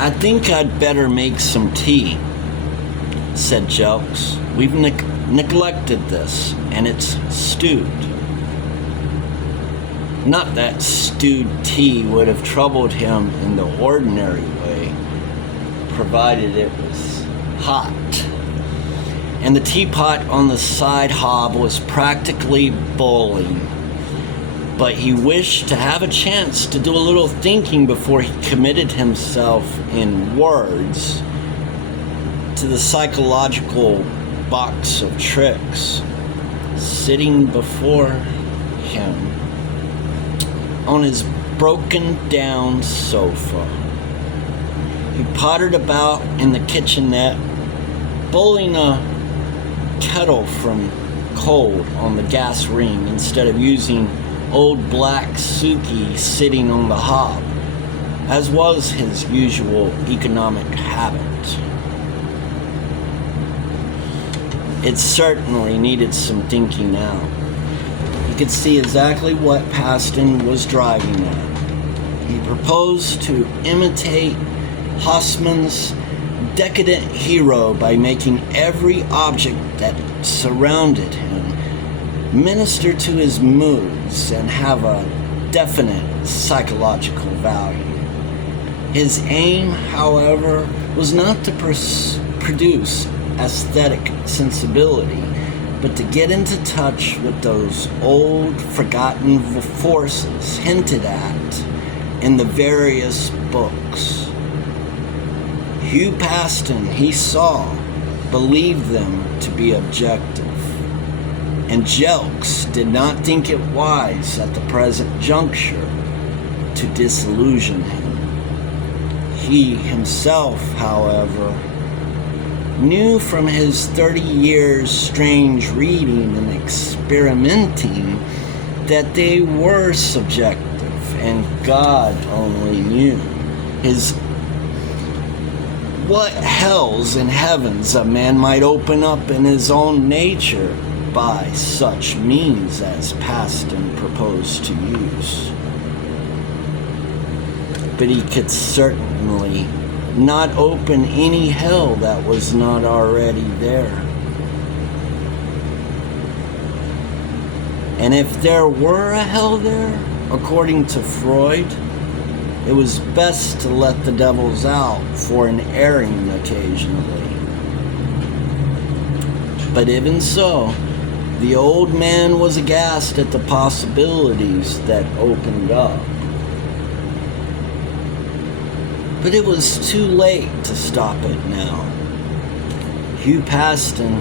"I think I'd better make some tea," said Ch.6. "We've neglected this, and it's stewed." Not that stewed tea would have troubled him in the ordinary way, provided it was hot. And the teapot on the side hob was practically boiling. But he wished to have a chance to do a little thinking before he committed himself in words to the psychological box of tricks sitting before him on his broken down sofa. He pottered about in the kitchenette, boiling a kettle from cold on the gas ring instead of using old black Suki sitting on the hob, as was his usual economic habit. It certainly needed some thinking out. He could see exactly what Paston was driving at. He proposed to imitate Haussmann's decadent hero by making every object that surrounded him minister to his moods and have a definite psychological value. His aim, however, was not to produce aesthetic sensibility, but to get into touch with those old, forgotten forces hinted at in the various books. Hugh Paston, he saw, believed them to be objective, and Ch.6 did not think it wise at the present juncture to disillusion him. He himself, however, knew from his 30 years' strange reading and experimenting that they were subjective, and God only knew what hells and heavens a man might open up in his own nature by such means as Paston proposed to use. But he could certainly not open any hell that was not already there. And if there were a hell there, according to Freud, it was best to let the devils out for an airing occasionally. But even so, the old man was aghast at the possibilities that opened up. But it was too late to stop it now. Hugh Paston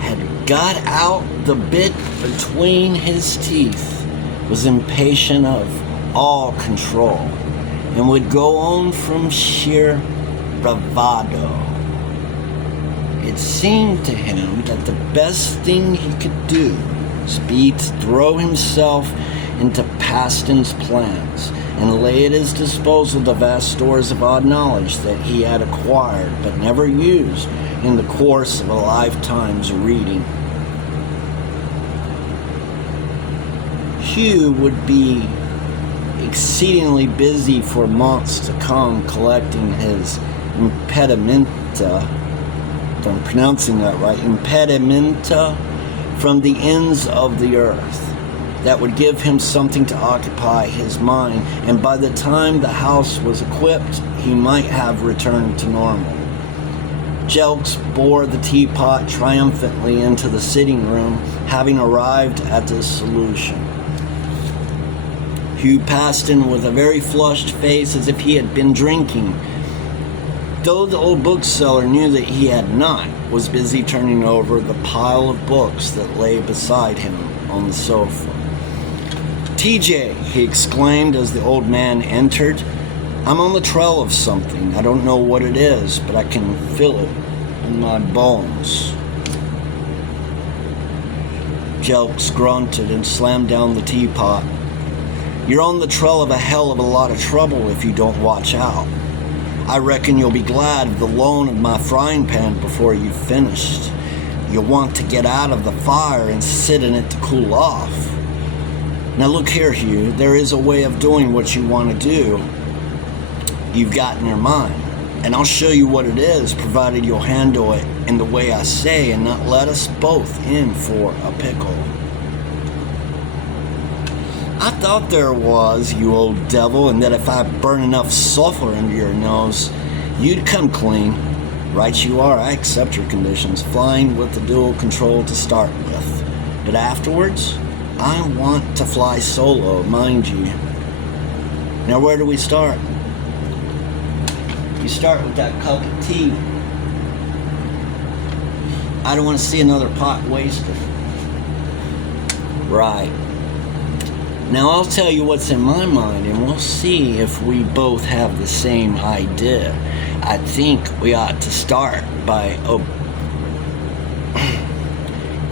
had got out the bit between his teeth, was impatient of all control, and would go on from sheer bravado. It seemed to him that the best thing he could do was to throw himself into Paston's plans and lay at his disposal the vast stores of odd knowledge that he had acquired but never used in the course of a lifetime's reading. Hugh would be exceedingly busy for months to come collecting his impedimenta, if I'm pronouncing that right, impedimenta from the ends of the earth that would give him something to occupy his mind, and by the time the house was equipped, he might have returned to normal. Ch.6 bore the teapot triumphantly into the sitting room, having arrived at this solution. Hugh Paston, with a very flushed face as if he had been drinking, though the old bookseller knew that he had not, was busy turning over the pile of books that lay beside him on the sofa. "TJ," he exclaimed as the old man entered, "I'm on the trail of something. I don't know what it is, but I can feel it in my bones." Ch.6 grunted and slammed down the teapot. "You're on the trail of a hell of a lot of trouble if you don't watch out. I reckon you'll be glad of the loan of my frying pan before you've finished. You'll want to get out of the fire and sit in it to cool off. Now look here, Hugh, there is a way of doing what you want to do. you've got in your mind. And I'll show you what it is, provided you'll handle it in the way I say and not let us both in for a pickle. I thought there was, you old devil, and that if I burn enough sulfur into your nose, you'd come clean. Right you are, I accept your conditions, flying with the dual control to start with. But afterwards, I want to fly solo, mind you. Now where do we start? You start with that cup of tea. I don't want to see another pot wasted. Right. Now I'll tell you what's in my mind, and we'll see if we both have the same idea. I think we ought to start by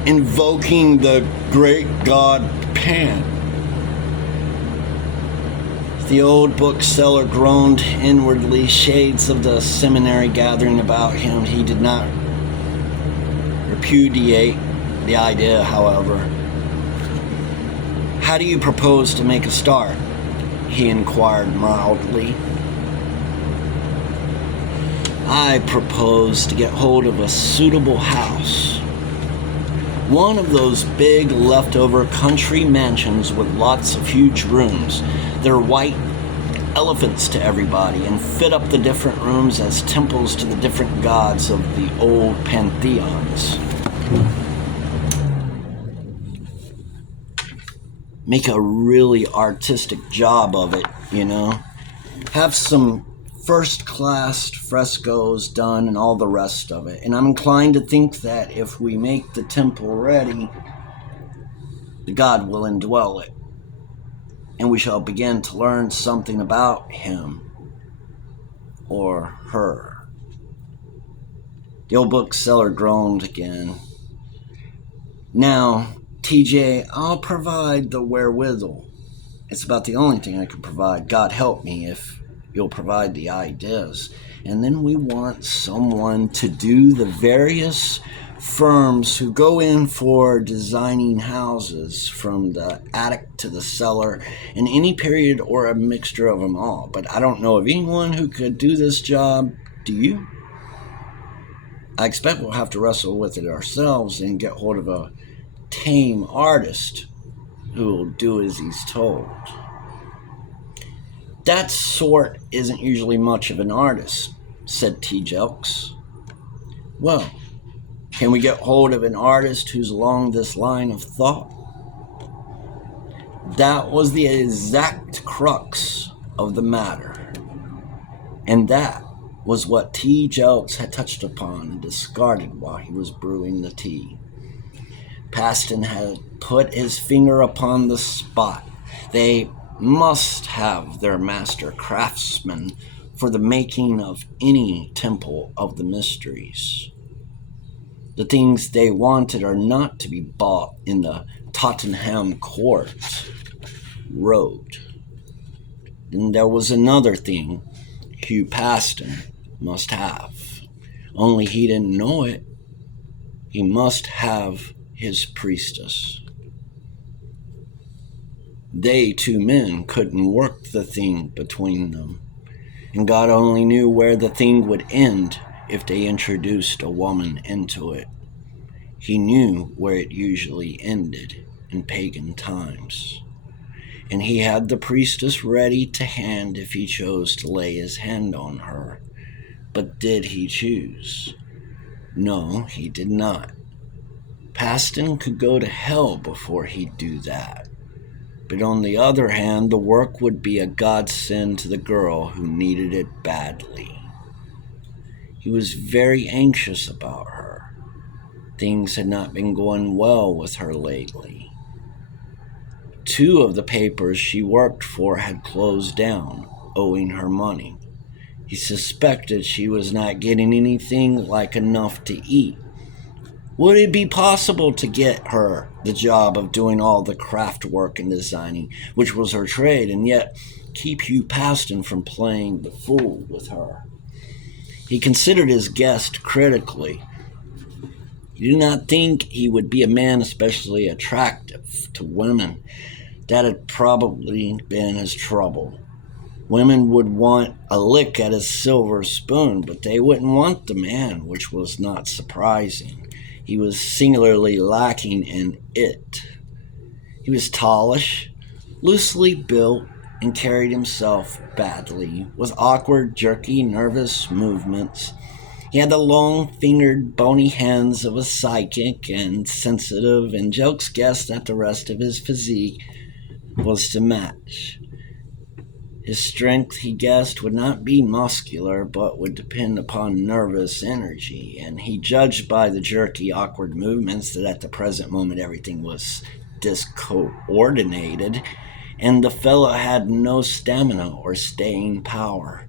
invoking the great god Pan. The old bookseller groaned inwardly, shades of the seminary gathering about him. He did not repudiate the idea, however. How do you propose to make a start? He inquired mildly. I propose to get hold of a suitable house. One of those big leftover country mansions with lots of huge rooms. They're white elephants to everybody and fit up the different rooms as temples to the different gods of the old pantheons. Make a really artistic job of it, you know. Have some first-class frescoes done and all the rest of it. And I'm inclined to think that if we make the temple ready, the god will indwell it. And we shall begin to learn something about him or her. The old bookseller groaned again. Now, TJ, I'll provide the wherewithal. It's about the only thing I can provide. God help me if you'll provide the ideas. And then we want someone to do the various firms who go in for designing houses from the attic to the cellar in any period or a mixture of them all. But I don't know of anyone who could do this job. Do you? I expect we'll have to wrestle with it ourselves and get hold of a tame artist who will do as he's told. That sort isn't usually much of an artist, said Ch.6. Well, can we get hold of an artist who's along this line of thought? That was the exact crux of the matter. And that was what Ch.6 had touched upon and discarded while he was brewing the tea. Paston had put his finger upon the spot. They must have their master craftsmen for the making of any temple of the mysteries. The things they wanted are not to be bought in the Tottenham Court Road. And there was another thing Hugh Paston must have. Only he didn't know it. He must have his priestess. They two men couldn't work the thing between them, and God only knew where the thing would end if they introduced a woman into it. He knew where it usually ended in pagan times, and he had the priestess ready to hand if he chose to lay his hand on her. But did he choose? No, he did not. Paston could go to hell before he'd do that. But on the other hand, the work would be a godsend to the girl who needed it badly. He was very anxious about her. Things had not been going well with her lately. 2 of the papers she worked for had closed down, owing her money. He suspected she was not getting anything like enough to eat. Would it be possible to get her the job of doing all the craft work and designing, which was her trade, and yet keep Hugh Paston from playing the fool with her? He considered his guest critically. He did not think he would be a man especially attractive to women. That had probably been his trouble. Women would want a lick at his silver spoon, but they wouldn't want the man, which was not surprising. He was singularly lacking in it. He was tallish, loosely built, and carried himself badly, with awkward, jerky, nervous movements. He had the long-fingered, bony hands of a psychic and sensitive, and Jokes guessed that the rest of his physique was to match. His strength, he guessed, would not be muscular, but would depend upon nervous energy, and he judged by the jerky, awkward movements that at the present moment everything was discoordinated, and the fellow had no stamina or staying power.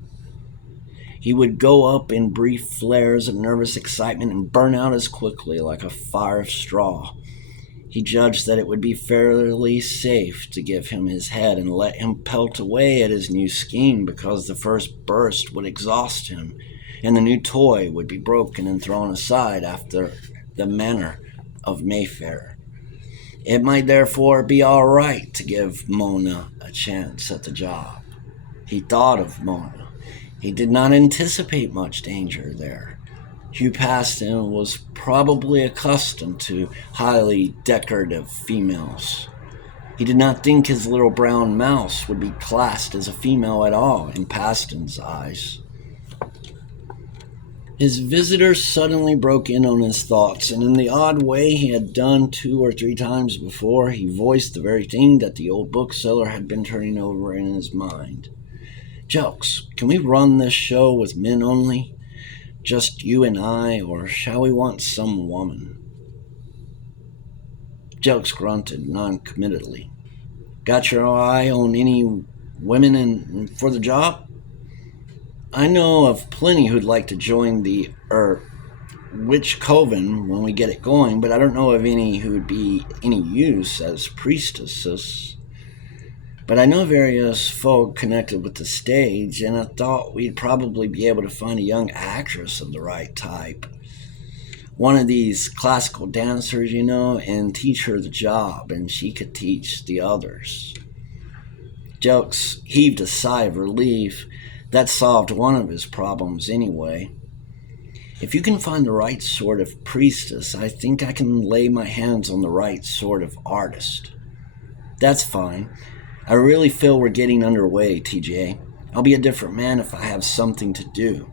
He would go up in brief flares of nervous excitement and burn out as quickly like a fire of straw. He judged that it would be fairly safe to give him his head and let him pelt away at his new scheme, because the first burst would exhaust him, and the new toy would be broken and thrown aside after the manner of Mayfair. It might therefore be all right to give Mona a chance at the job. He thought of Mona. He did not anticipate much danger there. Hugh Paston was probably accustomed to highly decorative females. He did not think his little brown mouse would be classed as a female at all in Paston's eyes. His visitor suddenly broke in on his thoughts, and in the odd way he had done 2 or 3 times before, he voiced the very thing that the old bookseller had been turning over in his mind. "Jokes, can we run this show with men only? Just you and I, or shall we want some woman?" Jokes grunted non-committedly. "Got your eye on any women for the job?" "I know of plenty who'd like to join the witch coven when we get it going, but I don't know of any who'd be any use as priestesses. But I know various folk connected with the stage, and I thought we'd probably be able to find a young actress of the right type. One of these classical dancers, and teach her the job, and she could teach the others." Jokes heaved a sigh of relief. That solved one of his problems anyway. "If you can find the right sort of priestess, I think I can lay my hands on the right sort of artist." "That's fine. I really feel we're getting underway, TJ. I'll be a different man if I have something to do,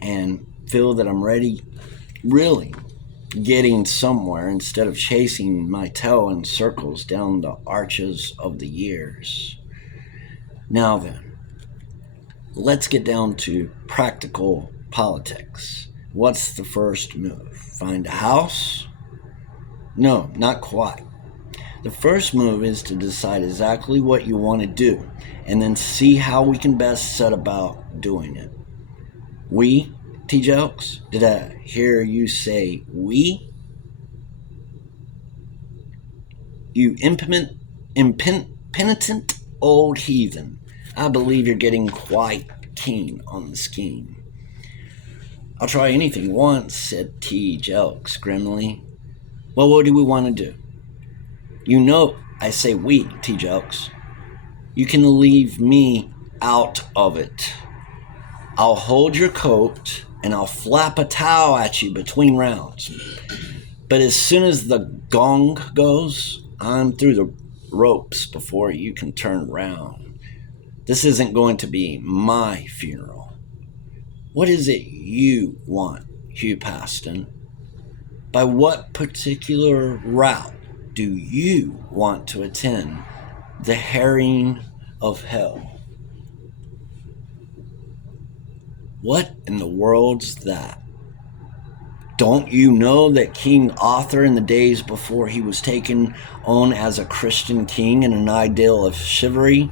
and feel that I'm really getting somewhere instead of chasing my tail in circles down the arches of the years. Now then, let's get down to practical politics. What's the first move? Find a house?" "No, not quite. The first move is to decide exactly what you want to do, and then see how we can best set about doing it." "We, T-Jokes? Did I hear you say we?" "You impenitent old heathen. I believe you're getting quite keen on the scheme." "I'll try anything once," said T-Jokes grimly. "Well, what do we want to do?" "You know I say we, T-Jokes. You can leave me out of it. I'll hold your coat, and I'll flap a towel at you between rounds. But as soon as the gong goes, I'm through the ropes before you can turn round. This isn't going to be my funeral. What is it you want, Hugh Paston? By what particular route do you want to attend the harrying of hell?" "What in the world's that? Don't you know that King Arthur, in the days before he was taken on as a Christian king in an idyll of chivalry,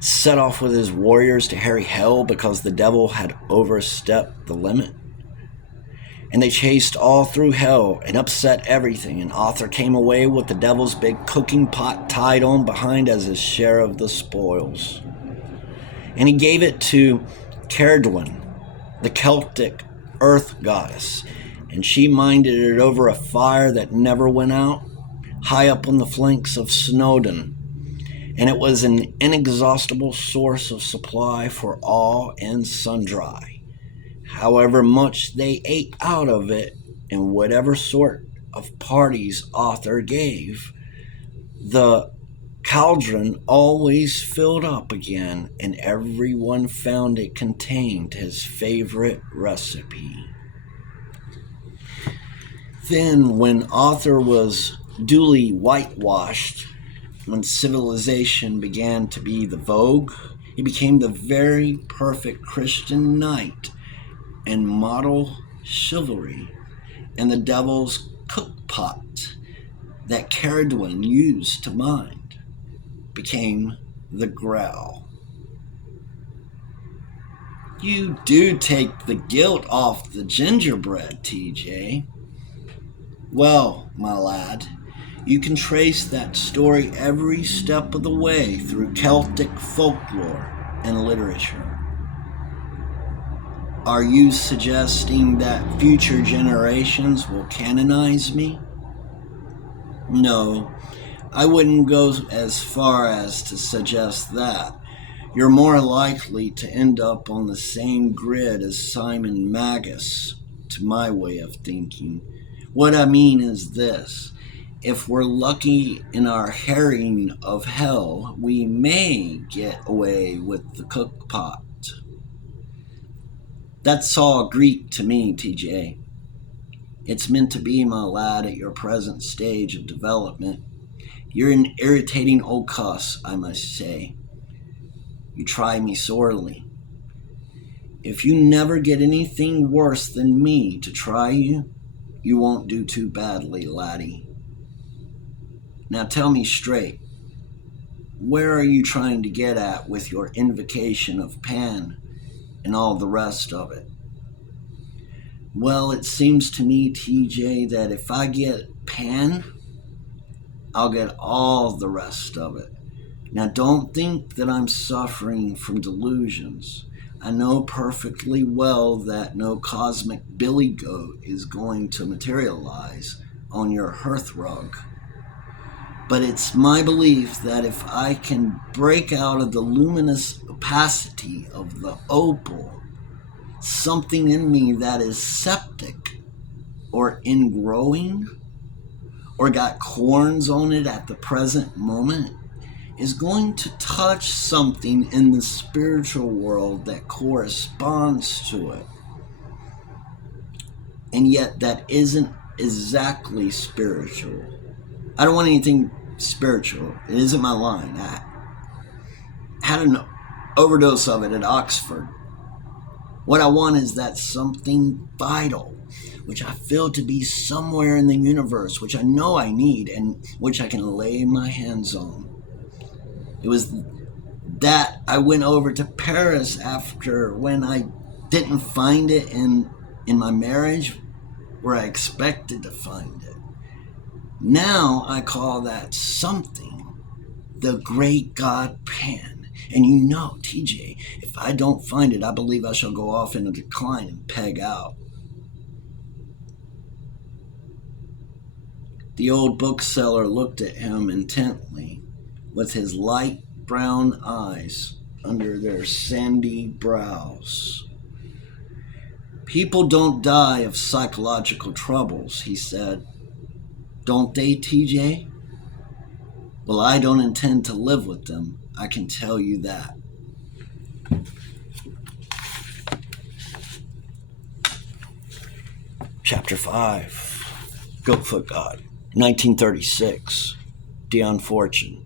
set off with his warriors to harry hell because the devil had overstepped the limit? And they chased all through hell and upset everything, and Arthur came away with the devil's big cooking pot tied on behind as his share of the spoils. And he gave it to Caerdwyn, the Celtic earth goddess, and she minded it over a fire that never went out, high up on the flanks of Snowdon. and it was an inexhaustible source of supply for all and sundry. However much they ate out of it, and whatever sort of parties author gave, the cauldron always filled up again, and everyone found it contained his favorite recipe. Then, when Arthur was duly whitewashed, when civilization began to be the vogue, he became the very perfect Christian knight and model chivalry, and the devil's cookpot that Caradwin used to mind became the Grail. You do take the guilt off the gingerbread, TJ. Well, my lad, you can trace that story every step of the way through Celtic folklore and literature. Are you suggesting that future generations will canonize me? No, I wouldn't go as far as to suggest that. You're more likely to end up on the same grid as Simon Magus, to my way of thinking. What I mean is this: if we're lucky in our herring of hell, we may get away with the cookpot. That's all Greek to me, TJ. It's meant to be, my lad, at your present stage of development. You're an irritating old cuss, I must say. You try me sorely. If you never get anything worse than me to try you, you won't do too badly, laddie. Now tell me straight, where are you trying to get at with your invocation of Pan and all the rest of it? Well, it seems to me, TJ, that if I get Pan, I'll get all the rest of it. Now don't think that I'm suffering from delusions. I know perfectly well that no cosmic billy goat is going to materialize on your hearthrug. But it's my belief that if I can break out of the luminous opacity of the opal, something in me that is septic or ingrowing or got corns on it at the present moment is going to touch something in the spiritual world that corresponds to it. And yet that isn't exactly spiritual. I don't want anything spiritual. It isn't my line. I had an overdose of it at Oxford. What I want is that something vital, which I feel to be somewhere in the universe, which I know I need and which I can lay my hands on. It was that I went over to Paris after when I didn't find it in my marriage where I expected to find it. Now I call that something the great god Pan. And you know, TJ, if I don't find it, I believe I shall go off in a decline and peg out. The old bookseller looked at him intently, with his light brown eyes under their sandy brows. People don't die of psychological troubles, he said. Don't they, TJ? Well, I don't intend to live with them, I can tell you that. Chapter 5, Goatfoot God, 1936, Dion Fortune.